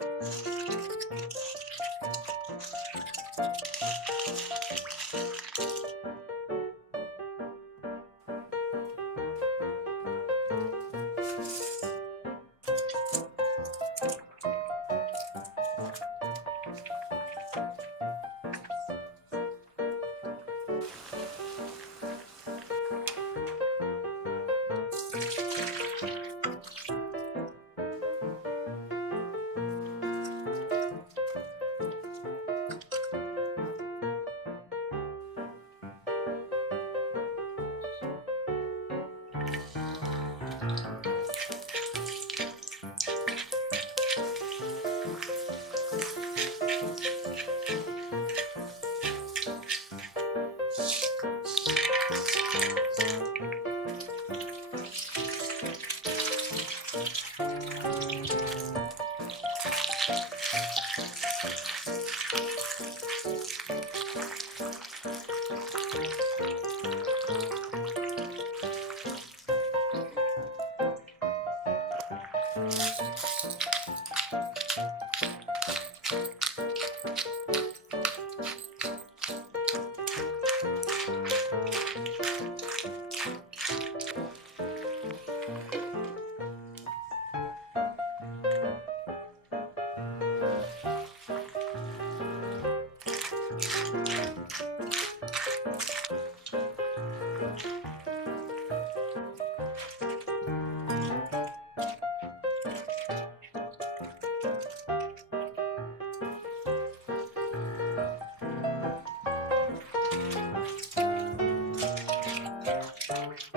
Thank you. うん。